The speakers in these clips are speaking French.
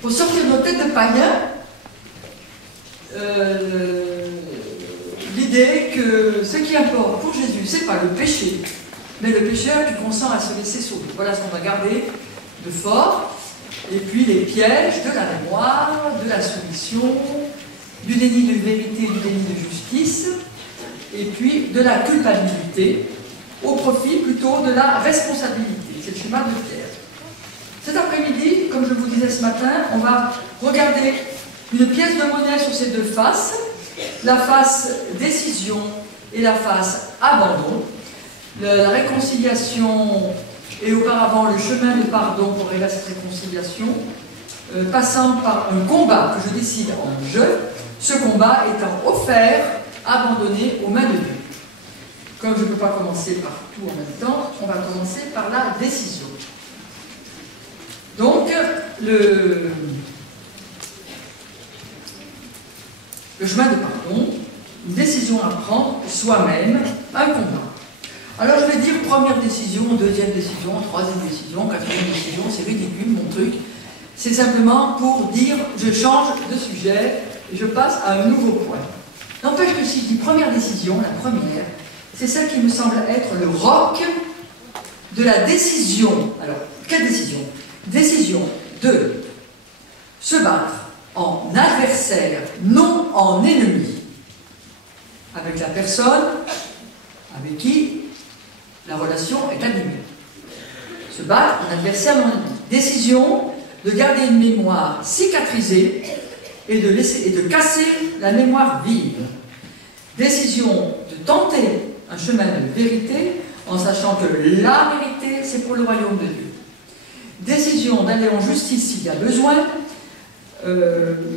pour sortir de nos têtes de païens l'idée que ce qui importe pour Jésus, c'est pas le péché, mais le pécheur qui consent à se laisser sauver. Voilà ce qu'on va garder de fort. Et puis les pièges de la mémoire, de la soumission, du déni de vérité, du déni de justice, et puis de la culpabilité, au profit plutôt de la responsabilité. C'est le schéma de Pierre. Cet après-midi, comme je vous disais ce matin, on va regarder une pièce de monnaie sur ces deux faces, la face décision et la face abandon. La réconciliation et auparavant le chemin de pardon pour arriver à cette réconciliation, passant par un combat que je décide en jeu, ce combat étant offert, abandonné aux mains de Dieu. Comme je ne peux pas commencer par tout en même temps, on va commencer par la décision. Donc, le chemin de pardon, une décision à prendre soi-même, un combat. Alors je vais dire première décision, deuxième décision, troisième décision, quatrième décision, c'est ridicule mon truc. C'est simplement pour dire je change de sujet et je passe à un nouveau point. N'empêche que si je dis première décision, la première, c'est celle qui me semble être le roc de la décision. Alors, quelle décision? Décision de se battre en adversaire, non en ennemi, avec la personne avec qui la relation est animée. Se battre en adversaire, non en ennemi. Décision de garder une mémoire cicatrisée et de casser la mémoire vive. Décision de tenter un chemin de vérité en sachant que la vérité, c'est pour le royaume de Dieu. Décision d'aller en justice s'il y a besoin,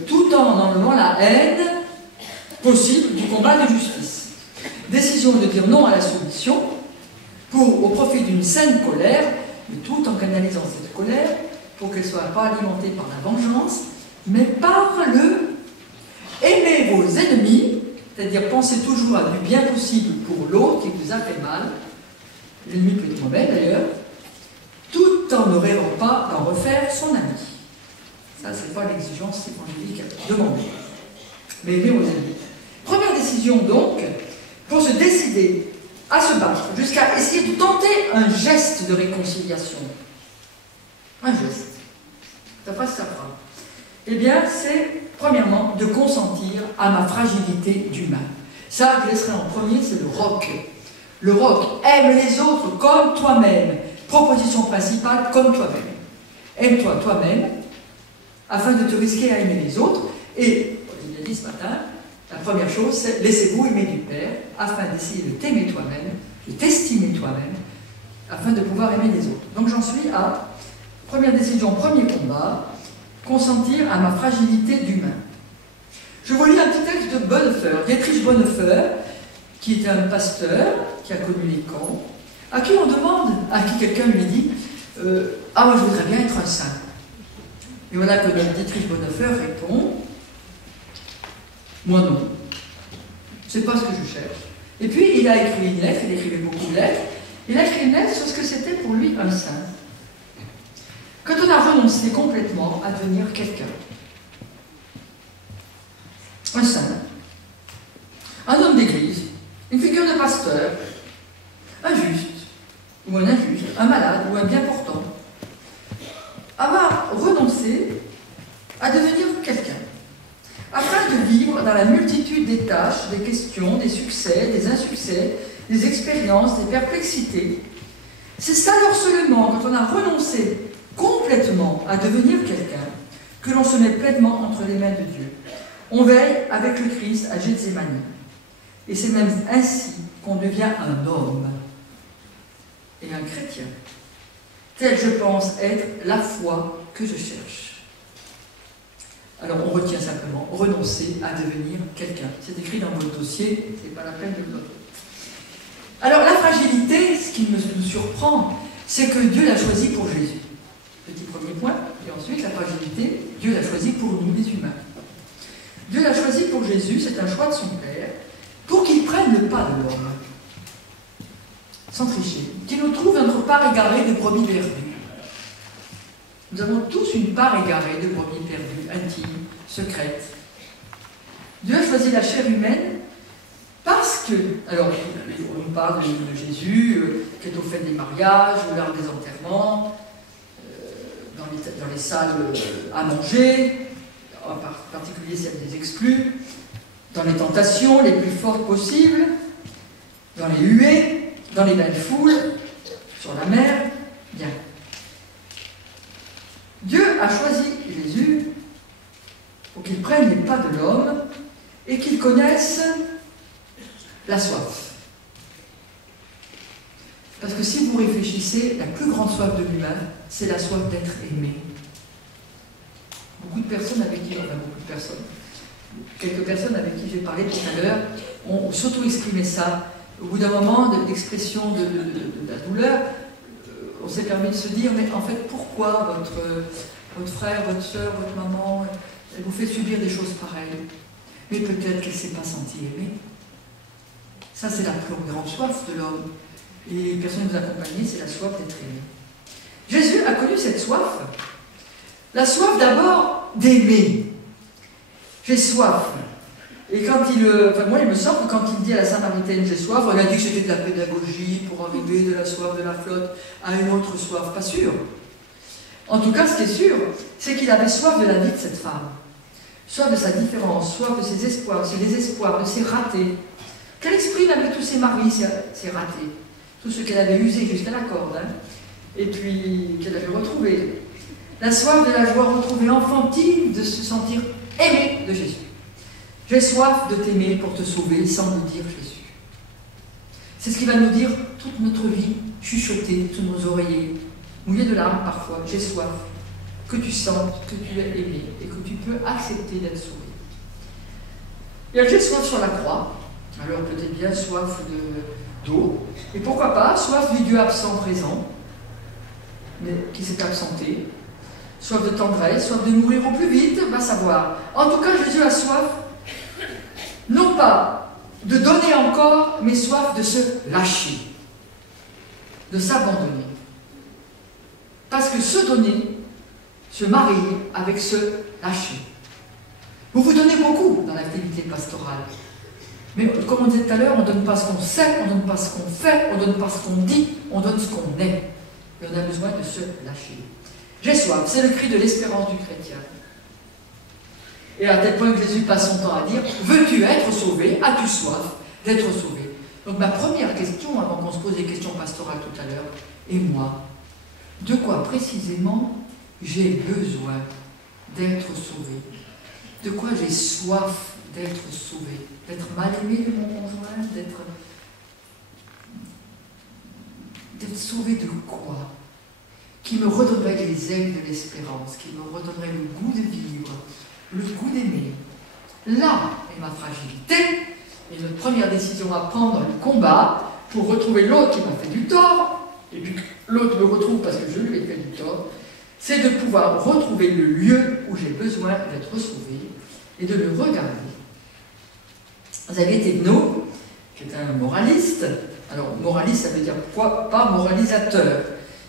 tout en enlevant la haine possible du combat de justice. Décision de dire non à la soumission au profit d'une saine colère, mais tout en canalisant cette colère pour qu'elle ne soit pas alimentée par la vengeance, mais par le aimer vos ennemis, c'est-à-dire penser toujours à du bien possible pour l'autre qui vous a fait mal, l'ennemi peut être moi-même d'ailleurs, tout en ne rêvant pas d'en refaire son ami. Ça, c'est pas l'exigence évangélique demandée. Mais aimer vos ennemis. Première décision donc, pour se décider à se battre, jusqu'à essayer de tenter un geste de réconciliation. Un geste. Ça passe, ça fera. Eh bien, c'est, premièrement, de consentir à ma fragilité d'humain. Ça, je laisserai en premier, c'est le roc. Le roc, aime les autres comme toi-même. Proposition principale, comme toi-même. Aime-toi toi-même, afin de te risquer à aimer les autres. Et, comme je l'ai dit ce matin, la première chose, c'est laissez-vous aimer du Père, afin d'essayer de t'aimer toi-même, de t'estimer toi-même, afin de pouvoir aimer les autres. Donc j'en suis à première décision, premier combat, consentir à ma fragilité d'humain. Je vous lis un petit texte de Bonhoeffer, Dietrich Bonhoeffer, qui était un pasteur, qui a connu les camps, à qui on demande, à qui quelqu'un lui dit ah, moi je voudrais bien être un saint. Et voilà que Dietrich Bonhoeffer répond moi non. C'est pas ce que je cherche. Et puis il a écrit une lettre, il écrivait beaucoup de lettres. Il a écrit une lettre sur ce que c'était pour lui un saint. Quand on a renoncé complètement à devenir quelqu'un, un saint, un homme d'église, une figure de pasteur, un juste ou un injuste, un malade ou un bien portant, avoir renoncé à devenir quelqu'un, afin de vivre dans la multitude des tâches, des questions, des succès, des insuccès, des expériences, des perplexités. C'est ça alors seulement, quand on a renoncé complètement à devenir quelqu'un, que l'on se met pleinement entre les mains de Dieu. On veille avec le Christ à Gethsémani. Et c'est même ainsi qu'on devient un homme et un chrétien. Tel, je pense, être la foi que je cherche. Alors on retient simplement renoncer à devenir quelqu'un. C'est écrit dans votre dossier, c'est pas la peine de le noter. Alors la fragilité, ce qui me surprend, c'est que Dieu l'a choisi pour Jésus. Petit premier point. Et ensuite la fragilité, Dieu l'a choisi pour nous les humains. Dieu l'a choisi pour Jésus, c'est un choix de son Père, pour qu'il prenne le pas de l'homme, sans tricher, qu'il nous trouve notre part égarée de brebis perdues. Nous avons tous une part égarée de brebis perdues. Dieu a choisi la chair humaine parce que, alors on parle de Jésus qui est au fait des mariages, lors des enterrements, dans les salles à manger, en particulier celles des exclus, dans les tentations les plus fortes possibles, dans les huées, dans les belles foules, sur la mer. Bien. Dieu a choisi Jésus pour qu'il prenne les pas de l'homme et qu'il connaisse la soif. Parce que si vous réfléchissez, la plus grande soif de l'humain, c'est la soif d'être aimé. Beaucoup de personnes avec qui, quelques personnes avec qui j'ai parlé tout à l'heure, ont s'auto-exprimé ça. Au bout d'un moment d'expression de la douleur, on s'est permis de se dire, mais en fait, pourquoi votre frère, votre soeur, votre maman, elle vous fait subir des choses pareilles? Mais peut-être qu'elle ne s'est pas sentie aimée. Ça, c'est la plus grande soif de l'homme. Et les personnes que vous accompagnez, c'est la soif d'être aimé. Jésus a connu cette soif. La soif d'abord d'aimer. J'ai soif. Et quand moi, il me semble que quand il dit à la Samaritaine j'ai soif, on a dit que c'était de la pédagogie pour arriver de la soif de la flotte à une autre soif. Pas sûr. En tout cas, ce qui est sûr, c'est qu'il avait soif de la vie de cette femme. Soif de sa différence, soif de ses espoirs, de ses désespoirs, de ses ratés. Qu'elle exprime avec tous ses maris, ses ratés. Tout ce qu'elle avait usé jusqu'à la corde. Hein, et puis qu'elle avait retrouvé. La soif de la joie retrouvée enfantine, de se sentir aimée de Jésus. J'ai soif de t'aimer pour te sauver, sans nous dire Jésus. C'est ce qui va nous dire toute notre vie, chuchotée sous nos oreillers, mouillée de larmes parfois. J'ai soif que tu sentes que tu es aimé et que tu peux accepter d'être sauvé. Et j'ai soif sur la croix, alors peut-être bien soif d'eau, et pourquoi pas soif du Dieu absent présent, mais qui s'est absenté, soif de tendresse, soif de mourir au plus vite, va savoir. En tout cas, Jésus a soif, non pas de donner encore, mais soif de se lâcher, de s'abandonner. Parce que se donner, se marier avec se lâcher. Vous vous donnez beaucoup dans l'activité pastorale. Mais comme on disait tout à l'heure, on ne donne pas ce qu'on sait, on ne donne pas ce qu'on fait, on ne donne pas ce qu'on dit, on donne ce qu'on est. Et on a besoin de se lâcher. J'ai soif, c'est le cri de l'espérance du chrétien. Et à tel point que Jésus passe son temps à dire, veux-tu être sauvé? As-tu soif d'être sauvé? Donc ma première question, avant qu'on se pose des questions pastorales tout à l'heure, et moi, de quoi précisément j'ai besoin d'être sauvé? De quoi j'ai soif d'être sauvé? D'être mal aimé de mon conjoint? D'être sauvé de quoi? Qui me redonnerait les ailes de l'espérance, qui me redonnerait le goût de vivre, le goût d'aimer. Là est ma fragilité, et notre première décision à prendre dans le combat, pour retrouver l'autre qui m'a fait du tort, et puis l'autre me retrouve parce que je lui ai fait du tort, c'est de pouvoir retrouver le lieu où j'ai besoin d'être sauvé, et de le regarder. Xavier Thévenot, qui est un moraliste, alors moraliste ça veut dire quoi? Pas moralisateur.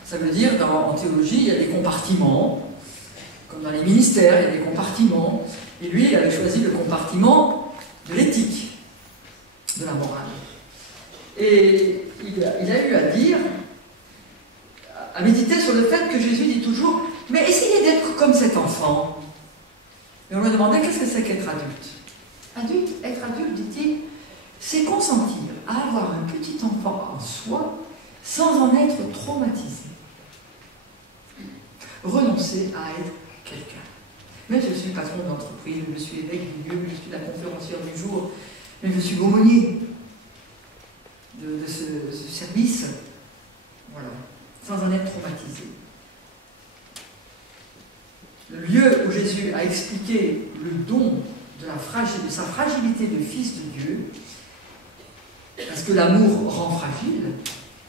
Ça veut dire, en théologie, il y a des compartiments, comme dans les ministères, il y a des compartiments. Et lui, il avait choisi le compartiment de l'éthique, de la morale. Et il a eu à dire, à méditer sur le fait que Jésus dit toujours, mais essayez d'être comme cet enfant. Et on lui demandait, qu'est-ce que c'est qu'être adulte? Être adulte, dit-il, c'est consentir à avoir un petit enfant en soi sans en être traumatisé. Renoncer à être quelqu'un. Même si je suis patron d'entreprise, je suis évêque du lieu, je suis la conférencière du jour, mais je suis aumônier de ce service, voilà, sans en être traumatisé. Le lieu où Jésus a expliqué le don de sa fragilité de fils de Dieu, parce que l'amour rend fragile,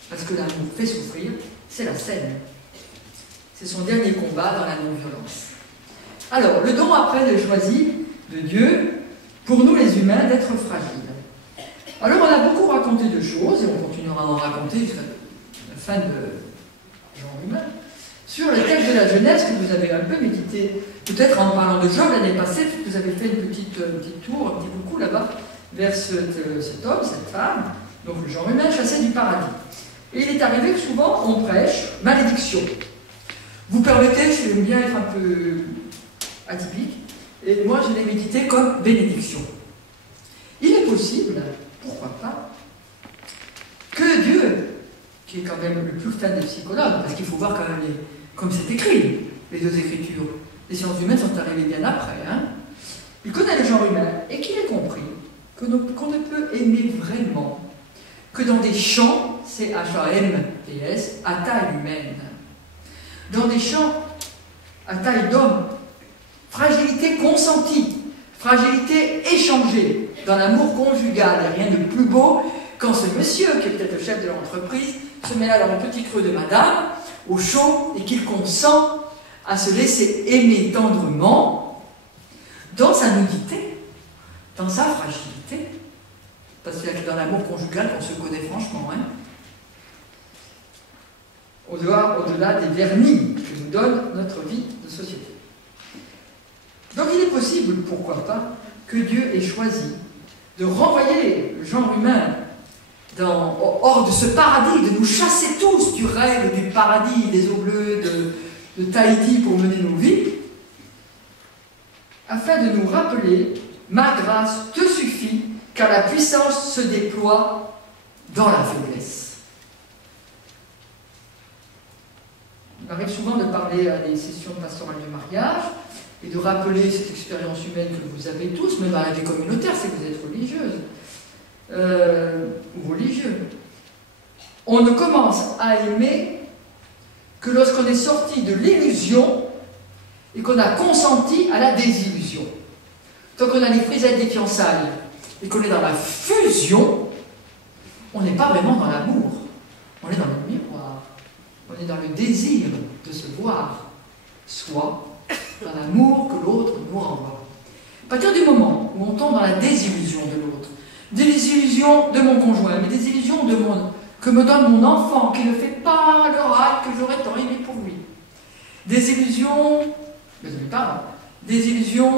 parce que l'amour fait souffrir, c'est la scène. C'est son dernier combat dans la non-violence. Alors, le don après est choisi de Dieu, pour nous les humains, d'être fragiles. Alors, on a beaucoup raconté de choses, et on continuera à en raconter jusqu'à la fin de genre humain. sur le texte de la Genèse que vous avez un peu médité, peut-être en parlant de Job l'année passée, puisque vous avez fait une petite tour, un petit coucou là-bas, vers cet homme, cette femme, donc le genre humain chassé du paradis. Et il est arrivé que souvent on prêche malédiction. Vous permettez, j'aime bien être un peu atypique, et moi je l'ai médité comme bénédiction. Il est possible, pourquoi pas, que Dieu, qui est quand même le plus fin des psychologues, parce qu'il faut voir quand même comme c'est écrit, les deux écritures. Les sciences humaines sont arrivées bien après, hein. Il connaît le genre humain et qu'il ait compris qu'on ne peut aimer vraiment que dans des champs, C-H-A-M-P-S, à taille humaine. Dans des champs à taille d'homme, fragilité consentie, fragilité échangée, dans l'amour conjugal. Il n'y a rien de plus beau quand ce monsieur, qui est peut-être le chef de l'entreprise, se met là dans le petit creux de madame, au chaud, et qu'il consent à se laisser aimer tendrement dans sa nudité, dans sa fragilité. Parce qu'il y a que dans l'amour conjugal qu'on se connaît franchement, hein. Au-delà des vernis que nous donne notre vie de société. Donc il est possible, pourquoi pas, que Dieu ait choisi de renvoyer le genre humain hors de ce paradis, de nous chasser tous du rêve du paradis, des eaux bleues de Tahiti pour mener nos vies, afin de nous rappeler « Ma grâce te suffit, car la puissance se déploie dans la faiblesse. » Il m'arrive souvent de parler à des sessions pastorales de mariage et de rappeler cette expérience humaine que vous avez tous, même à la vie communautaire, si vous êtes religieuse ou religieux. On ne commence à aimer que lorsqu'on est sorti de l'illusion et qu'on a consenti à la désillusion. Tant qu'on a les frisettes des fiançailles et qu'on est dans la fusion, on n'est pas vraiment dans l'amour. On est dans le miroir. On est dans le désir de se voir, soit dans l'amour que l'autre nous renvoie. À partir du moment où on tombe dans la désillusion de l'autre, désillusion de mon conjoint, mais désillusion que me donne mon enfant, qui ne fait pas le rêve que j'aurais tant aimé pour lui. Désillusion de mes parents, désillusion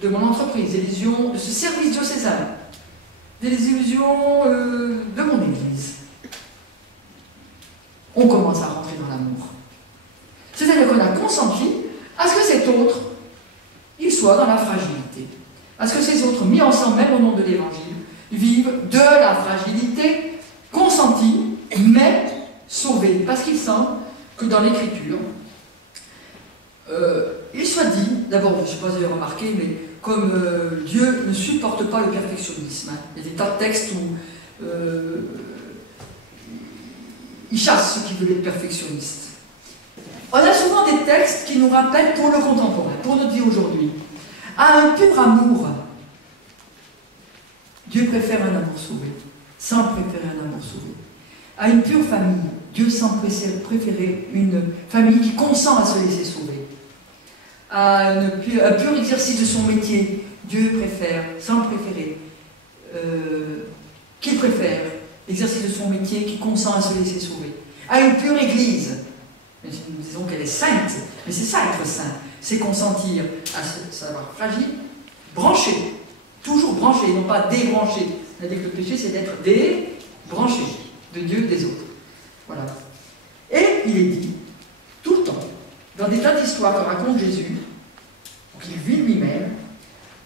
de mon entreprise, désillusion de ce service diocésain, désillusion de mon église. On commence à rentrer dans l'amour. C'est-à-dire qu'on a consenti à ce que cet autre, il soit dans la fragilité. À ce que ces autres, mis ensemble, même au nom de l'Évangile, vivent de la fragilité, consentie, mais sauvés. Parce qu'il semble que dans l'Écriture, il soit dit, d'abord, je ne sais pas si vous avez remarqué, mais comme Dieu ne supporte pas le perfectionnisme. Hein. Il y a des tas de textes où il chasse ceux qui veulent être perfectionnistes. On a souvent des textes qui nous rappellent pour le contemporain, pour notre vie aujourd'hui, à un pur amour. Dieu préfère un amour sauvé, sans préférer un amour sauvé. À une pure famille, Dieu sans préférer une famille qui consent à se laisser sauver. À un pur exercice de son métier, Dieu préfère, sans préférer, qu'il préfère l'exercice de son métier qui consent à se laisser sauver. À une pure église, nous disons qu'elle est sainte, mais c'est ça être saint, c'est consentir à savoir fragile, branché, toujours branché, non pas débranché. C'est-à-dire que le péché, c'est d'être débranché de Dieu, des autres. Voilà. Et il est dit, tout le temps, dans des tas d'histoires que raconte Jésus, qu'il vit lui-même,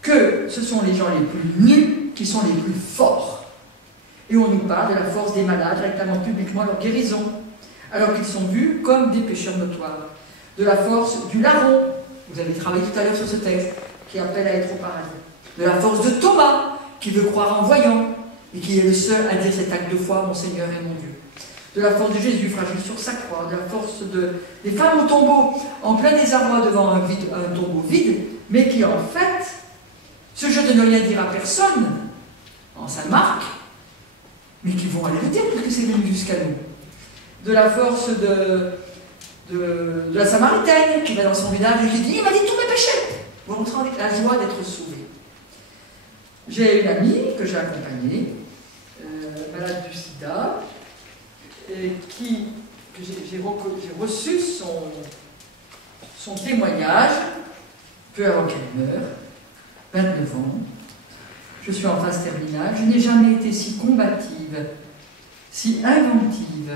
que ce sont les gens les plus nus qui sont les plus forts. Et on nous parle de la force des malades, réclamant publiquement leur guérison, alors qu'ils sont vus comme des pécheurs notoires. De la force du larron, vous avez travaillé tout à l'heure sur ce texte, qui appelle à être au paradis. De la force de Thomas, qui veut croire en voyant, et qui est le seul à dire cet acte de foi, mon Seigneur et mon Dieu. De la force de Jésus, fragile sur sa croix, de la force des femmes au tombeau, en plein désarroi devant un tombeau vide, mais qui en fait se jeu de ne rien dire à personne, en Saint Marc, mais qui vont aller le dire puisque c'est venu jusqu'à nous. De la force de la Samaritaine qui va dans son village et qui dit « Il m'a dit tous mes péchés !» Vous montrant la joie d'être sauvé. J'ai une amie que j'ai accompagnée, malade du sida, qui j'ai reçu son témoignage, peu avant qu'elle meure, 29 ans. Je suis en phase terminale. Je n'ai jamais été si combative, si inventive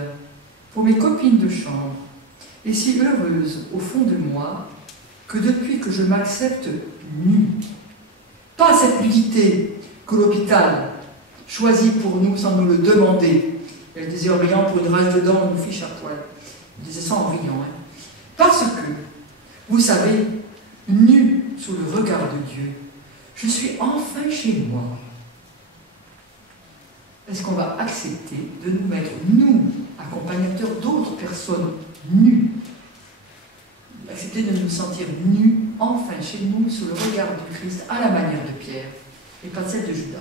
pour mes copines de chambre et si heureuse au fond de moi que depuis que je m'accepte nue. Pas cette nudité que l'hôpital choisit pour nous sans nous le demander. Elle disait en riant, pour une rage de dents, on nous fiche à poil. Elle disait ça en riant. Hein. Parce que, vous savez, nue sous le regard de Dieu, je suis enfin chez moi. Est-ce qu'on va accepter de nous mettre, nous, accompagnateurs d'autres personnes nues, accepter de nous sentir nus, enfin chez nous, sous le regard du Christ, à la manière de Pierre, et pas celle de Judas?